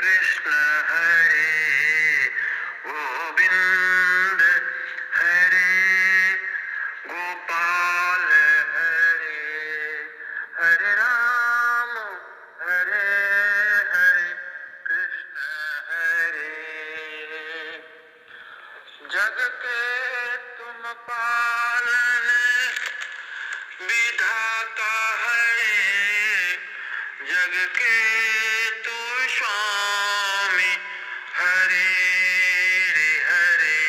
कृष्ण हरे गोविंद हरे गोपाल हरे हरे राम हरे हरे कृष्ण हरे। जग के तुम पालन विधाता हरे जग के तू स्वामी हरे रे हरे।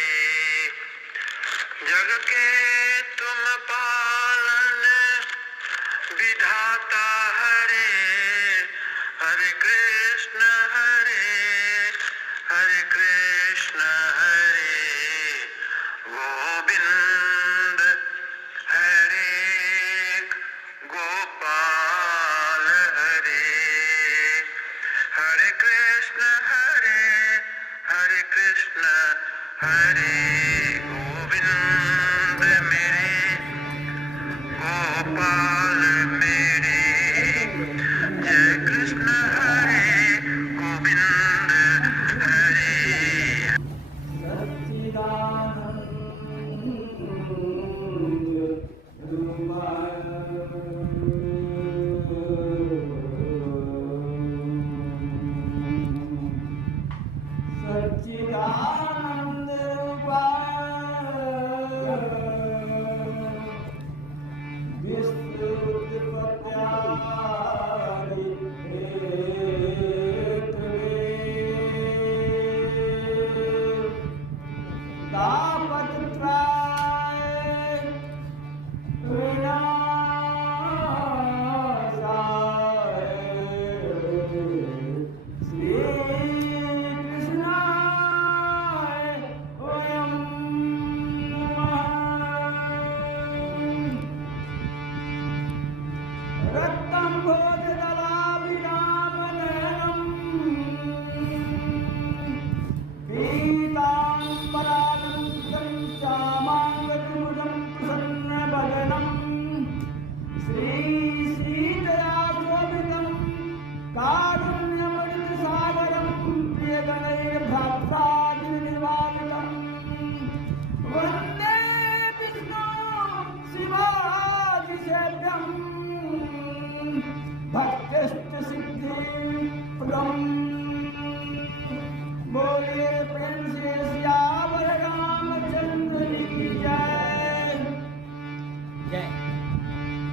जग के तुम पालन विधाता हरे हरे कृष्ण हरे गोविंद हरे गोपाल हरे हरे कृष्ण हरे गोविंद मेरे गोपाल मेरे। जय कृष्ण हरे गोविंद हरे।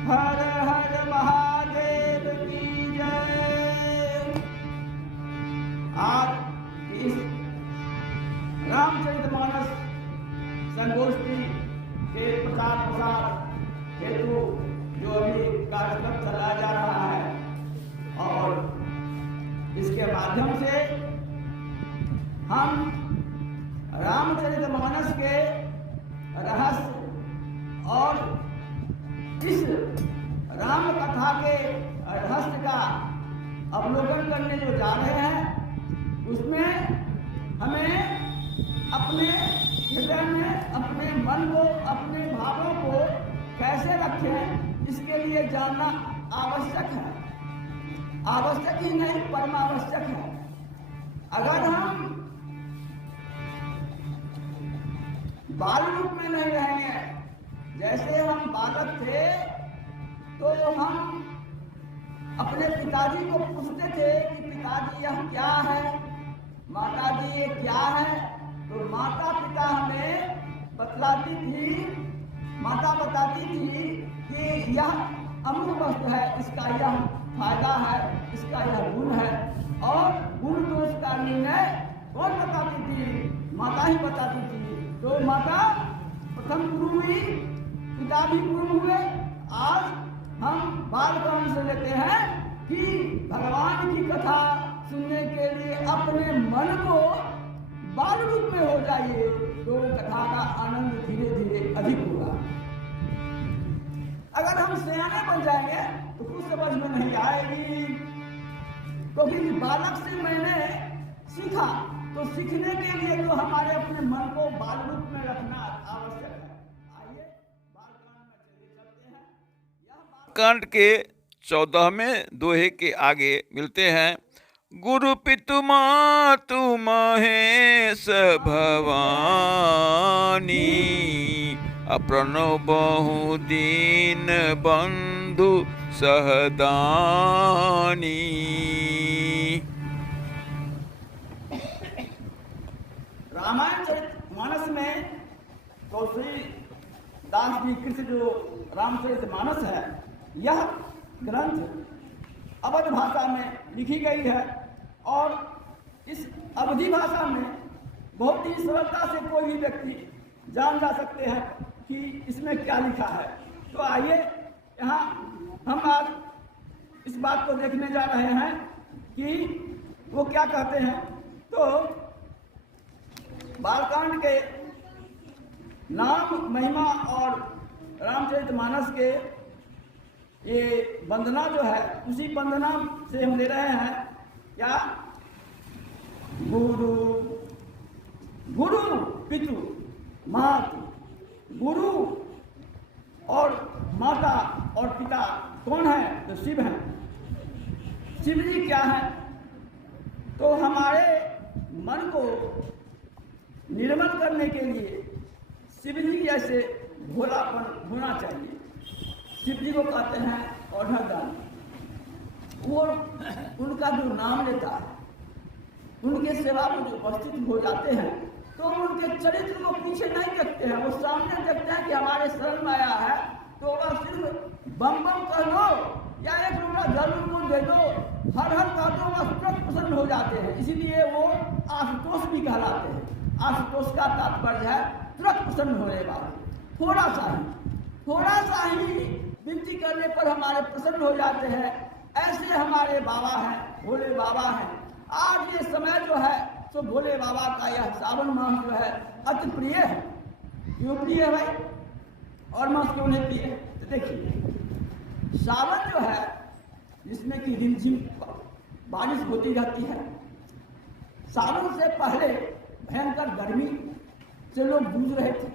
हर हर महादेव की जय। आज इस रामचरितमानस संगोष्ठी के प्रसार हेतु जो अभी कार्यक्रम चलाया जा रहा है और इसके माध्यम से हम रामचरितमानस के रहस्य और इस राम कथा के रहस्य का अवलोकन करने जो जा रहे हैं उसमें हमें अपने हृदय में अपने मन को अपने भावों को कैसे रखें इसके लिए जानना आवश्यक है। आवश्यक ही नहीं परमावश्यक है। अगर हम बाल रूप में नहीं रहेंगे, जैसे हम बालक थे तो हम अपने पिताजी को पूछते थे कि पिताजी यह क्या है, माताजी ये क्या है, तो माता पिता हमें बतलाती थी, माता बताती थी कि यह अमूल वस्तु है, इसका यह फायदा है, इसका यह गुण है। और गुण दोष का निर्णय कौन बताती थी? माता ही बताती थी। तो माता प्रथम गुरु हुई, पिता भी गुरु हुए। आज हम बालकांड से लेते हैं कि भगवान की कथा सुनने के लिए अपने मन को बाल रूप में हो जाइए तो कथा का आनंद धीरे धीरे अधिक होगा। अगर हम सियाने बन जाएंगे तो कुछ समझ में नहीं आएगी, क्योंकि बालक से मैंने सीखा, तो सीखने के लिए तो हमारे अपने मन को बाल रूप में रखना आवश्यक है। आइए बालकांड में चलिए चलते हैं। कांड के 14वें दोहे के आगे मिलते हैं गुरु पितु मातु महेश भवानी, प्रणव बहु दीन बंधु सहदानी। रामायण चरितमानस में तुलसी दास जी कृष्ण जो रामचरितमानस है, यह ग्रंथ अवध भाषा में लिखी गई है और इस अवधी भाषा में बहुत ही सरलता से कोई भी व्यक्ति जान जा सकते हैं कि इसमें क्या लिखा है। तो आइए यहाँ हम आज इस बात को देखने जा रहे हैं कि वो क्या कहते हैं। तो बालकांड के नाम, महिमा और रामचरितमानस के ये वंदना जो है, उसी वंदना से हम ले रहे हैं क्या, गुरु गुरु पितु मातु। गुरु और माता और पिता कौन है? तो शिव है। शिव जी क्या है? तो हमारे मन को निर्मल करने के लिए शिव जी जैसे भोलापन होना चाहिए। शिव जी को कहते हैं औढ़दानी। वो उनका जो नाम लेता है, उनके सेवा में जो उपस्थित हो जाते हैं, तो उनके चरित्र को पीछे नहीं देखते हैं, वो सामने देखते हैं कि हमारे शरण में आया है, तो वह सिर्फ बम बम कर दो या 1 रुपया जरूर को दे दो, हर हर कह दो, वह तुरंत प्रसन्न हो जाते हैं। इसीलिए वो आशुतोष भी कहलाते हैं। आशुतोष का तात्पर्य है तुरंत प्रसन्न होने वाले। थोड़ा सा ही विनती करने पर हमारे प्रसन्न हो जाते हैं। ऐसे हमारे बाबा हैं, भोले बाबा हैं। आज ये समय जो है तो भोले बाबा का यह सावन मास जो है अति प्रिय है। क्यों प्रिय है भाई? और मास क्यों नहीं प्रिय है? तो देखिए, सावन जो है जिसमें कि रिमझिम बारिश होती रहती है, सावन से पहले भयंकर गर्मी से लोग जूझ रहे थे।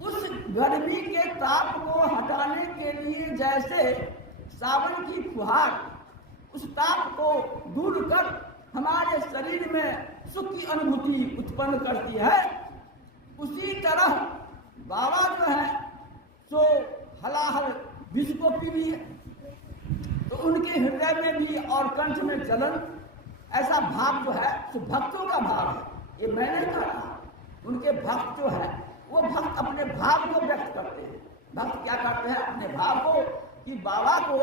उस गर्मी के ताप को हटाने के लिए जैसे सावन की फुहार उस ताप को दूर कर हमारे शरीर में सुख की अनुभूति उत्पन्न करती है, उसी तरह बाबा जो है सो हलाहल विष को पी भी है। तो उनके हृदय में भी और कंठ में जलन, ऐसा भाव जो है सो भक्तों का भाव है। ये मैं नहीं कह रहा। उनके भक्त जो है वो भक्त अपने भाव को व्यक्त करते हैं। भक्त क्या करते हैं? अपने भाव को, कि बाबा को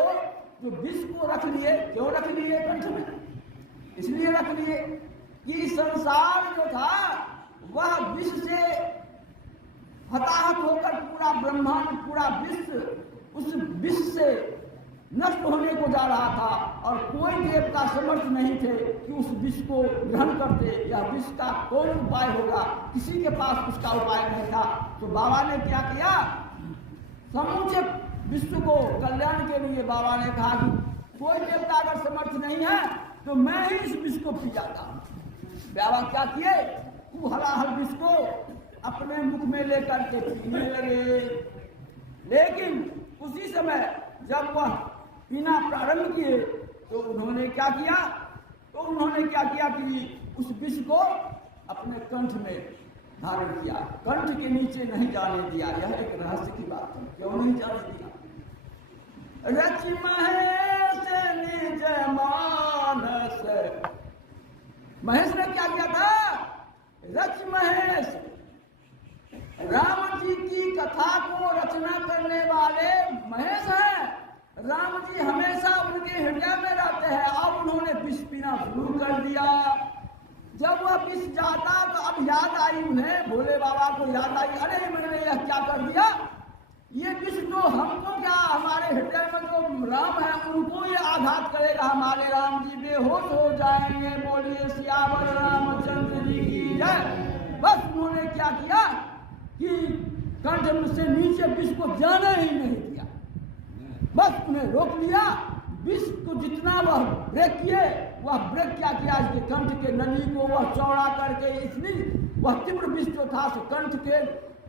जो विष को रख लिए, क्यों रख लिए कंठ में? इसलिए रख लिए कि संसार जो था वह विष से हताहत होकर पूरा ब्रह्मांड, पूरा विश्व उस विष से नष्ट होने को जा रहा था और कोई देवता समर्थ नहीं थे कि उस विष को ग्रहण करते। या विष का कौन उपाय होगा? किसी के पास उसका उपाय नहीं था। तो बाबा ने क्या किया? समूचे विश्व को कल्याण के लिए बाबा ने कहा कि कोई देवता अगर समर्थ नहीं है तो मैं ही इस विष को पी जाता हूँ। बाबा क्या किए? वो हलाहल विष को अपने मुख में लेकर के पीने लगे। लेकिन उसी समय जब वह पीना प्रारंभ किए तो उन्होंने क्या किया? कि उस विष को अपने कंठ में धारण किया, कंठ के नीचे नहीं जाने दिया। यह एक रहस्य की बात है। क्यों नहीं जाने दिया? रच महेश निज मानस। महेश ने क्या किया था? रच महेश, राम जी की कथा को रचना करने वाले महेश हैं। राम जी हमेशा उनके हृदय में रहते हैं। अब उन्होंने विष पीना शुरू कर दिया। जब वह विष जाता तो अब याद आई उन्हें, भोले बाबा को याद आई, अरे मैंने यह क्या कर दिया? ये विष तो हमको क्या, हमारे हृदय में जो राम है उनको ये आघात करेगा। हमारे राम जी बेहोश हो जाएंगे। बोलिए सियावर रामचंद्र जी की जय। बस उन्होंने क्या किया कि कंठ से नीचे विष को जाना ही नहीं दिया, बस उन्हें रोक लिया। विष को जितना वह ब्रेक किए, वह ब्रेक क्या किया? इसके कंठ के नली को वह चौड़ा करके, इसलिए वह तीव्र विष जो था कंठ के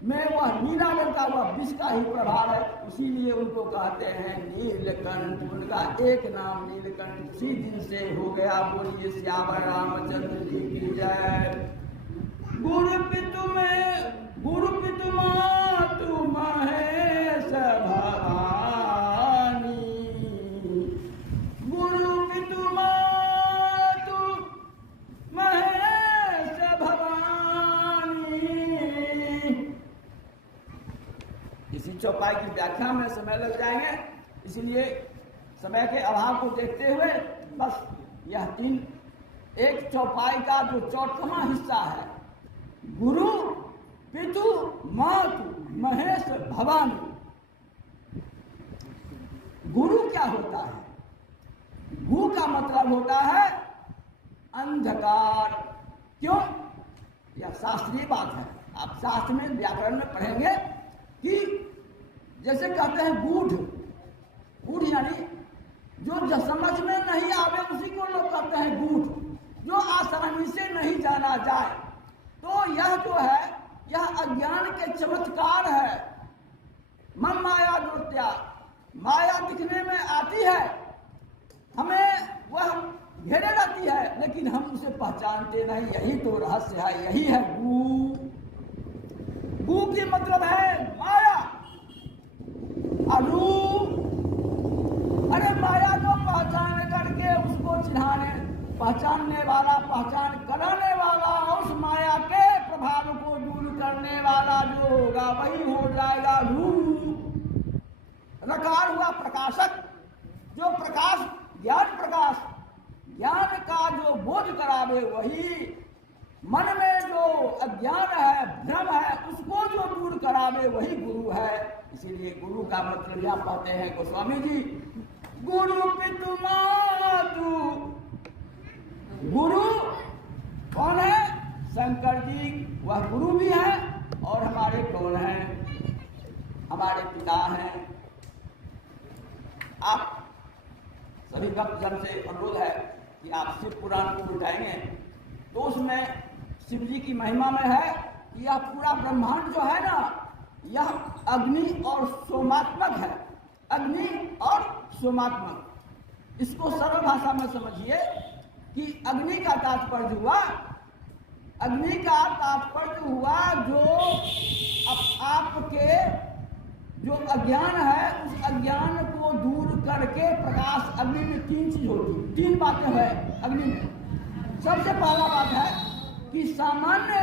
में वह नीला रंग का वह विष का ही प्रभाव है, इसीलिए उनको कहते हैं नीलकंठ। उनका एक नाम नीलकंठ उसी दिन से हो गया। बोलिए श्यावर रामचंद्र जी की जय। गुरु पितु मातु महेश भवानी, गुरु पितु मातु महेश भवानी। इसी चौपाई की व्याख्या में समय लग जाएंगे, इसलिए समय के अभाव को देखते हुए बस यह तीन, एक चौपाई का जो चौथवा हिस्सा है, गुरु पितु मातु महेश भवानी। गुरु क्या होता है? गु का मतलब होता है अंधकार। क्यों? यह शास्त्रीय बात है। आप शास्त्र में व्याकरण में पढ़ेंगे कि जैसे कहते हैं गूढ़, गूढ़ यानी जो समझ में नहीं आवे उसी को लोग कहते हैं गूढ़, जो आसानी से नहीं जाना जाए। तो यह जो है यह अज्ञान के चमत्कार है। मम माया दुर्त्या, माया दिखने में आती है, हमें वह घेरे रहती है, लेकिन हम उसे पहचानते नहीं। यही तो रहस्य है, यही है गु। गु की मतलब है माया। अरू, अरे माया को पहचान करके उसको चिन्हाने, पहचानने वाला, पहचान कराने वाला, उस माया के प्रभाव को दूर करने वाला जो होगा वही हो जाएगा रूप। रकार हुआ प्रकाशक, जो प्रकाश, ज्ञान प्रकाश, ज्ञान का जो बोध करावे वही। मन में जो अज्ञान है, भ्रम है, उसको जो दूर करावे वही गुरु है। इसीलिए गुरु का मतलब यह कहते हैं गोस्वामी जी, गुरु पितु मातु। गुरु कौन है? शंकर जी, वह गुरु भी है और हमारे कौन हैं? हमारे पिता हैं। आप सभी भक्तजन से अनुरोध है कि आप शिव पुराण को उठाएंगे तो उसमें शिव जी की महिमा में है कि यह पूरा ब्रह्मांड जो है ना, यह अग्नि और सोमात्मक है। अग्नि और सोमात्मक, इसको सरल भाषा में समझिए कि अग्नि का तात्पर्य हुआ, अग्नि का तात्पर्य हुआ जो आपके जो अज्ञान है उस अज्ञान को दूर करके प्रकाश। अग्नि में तीन चीज होती है, तीन बातें हैं अग्नि में। सबसे पहला बात है कि सामान्य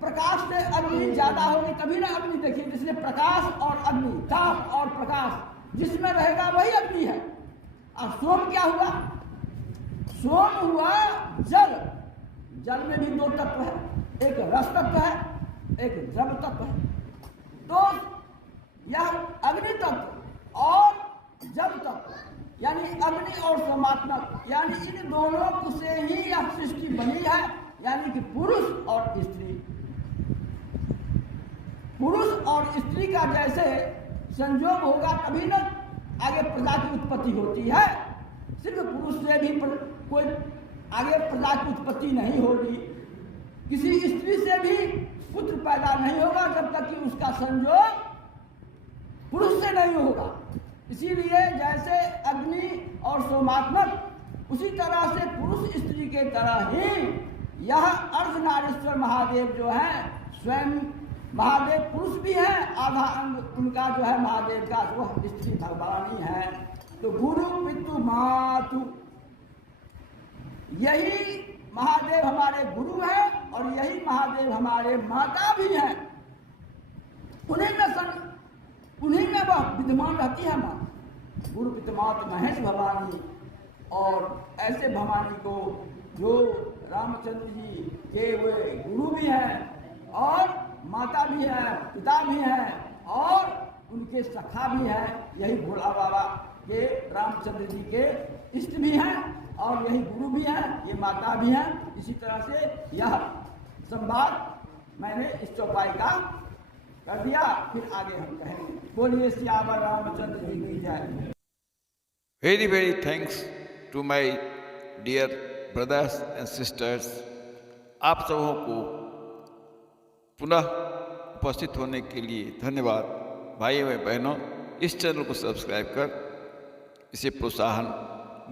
प्रकाश से अग्नि ज्यादा होगी तभी ना अग्नि देखिए, इसलिए प्रकाश और अग्नि, ताप और प्रकाश जिसमें रहेगा वही अग्नि है। और सोम क्या हुआ? सोम हुआ जल। जल में भी दो तत्व है, एक रस तत्व है, एक द्रव तत्व है। तो यह अग्नि तत्व और जल तत्व यानी अग्नि और सोमात्मक, यानी इन दोनों से ही यह सृष्टि बनी है, यानी कि पुरुष और स्त्री। पुरुष और स्त्री का जैसे संयोग होगा तभी न आगे प्रजा की उत्पत्ति होती है। सिर्फ पुरुष से भी कोई आगे प्रजा की उत्पत्ति नहीं होगी, किसी स्त्री से भी पुत्र पैदा नहीं होगा जब तक कि उसका संयोग पुरुष से नहीं होगा। इसीलिए जैसे अग्नि और सोमात्मक, उसी तरह से पुरुष स्त्री के तरह ही यह अर्धनारीश्वर महादेव जो है, स्वयं महादेव पुरुष भी है, आधा अंग उनका जो है महादेव का वह स्त्री भगवान ही है। तो गुरु पितु मातु, यही महादेव हमारे गुरु हैं और यही महादेव हमारे माता भी हैं। उन्हीं में वह विद्यमान रहती है माँ। गुरु पितु मातु महेश भवानी, और ऐसे भवानी को जो रामचंद्र जी के वे गुरु भी हैं और माता भी है, पिता भी हैं और उनके सखा भी हैं। यही भोला बाबा के रामचंद्र जी के इष्ट भी हैं और यही गुरु भी हैं, ये माता भी हैं। इसी तरह से यह संवाद मैंने इस चौपाई का कर दिया, फिर आगे हम कहेंगे। बोलिए श्यावर रामचंद्र जी की जय। Very, very thanks to my dear brothers and sisters. आप सबों को पुनः उपस्थित होने के लिए धन्यवाद। भाइयों एवं बहनों, इस चैनल को सब्सक्राइब कर इसे प्रोत्साहन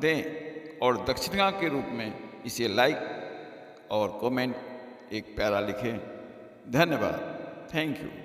दें और दक्षिणा के रूप में इसे लाइक और कमेंट एक प्यारा लिखें। धन्यवाद। Thank you.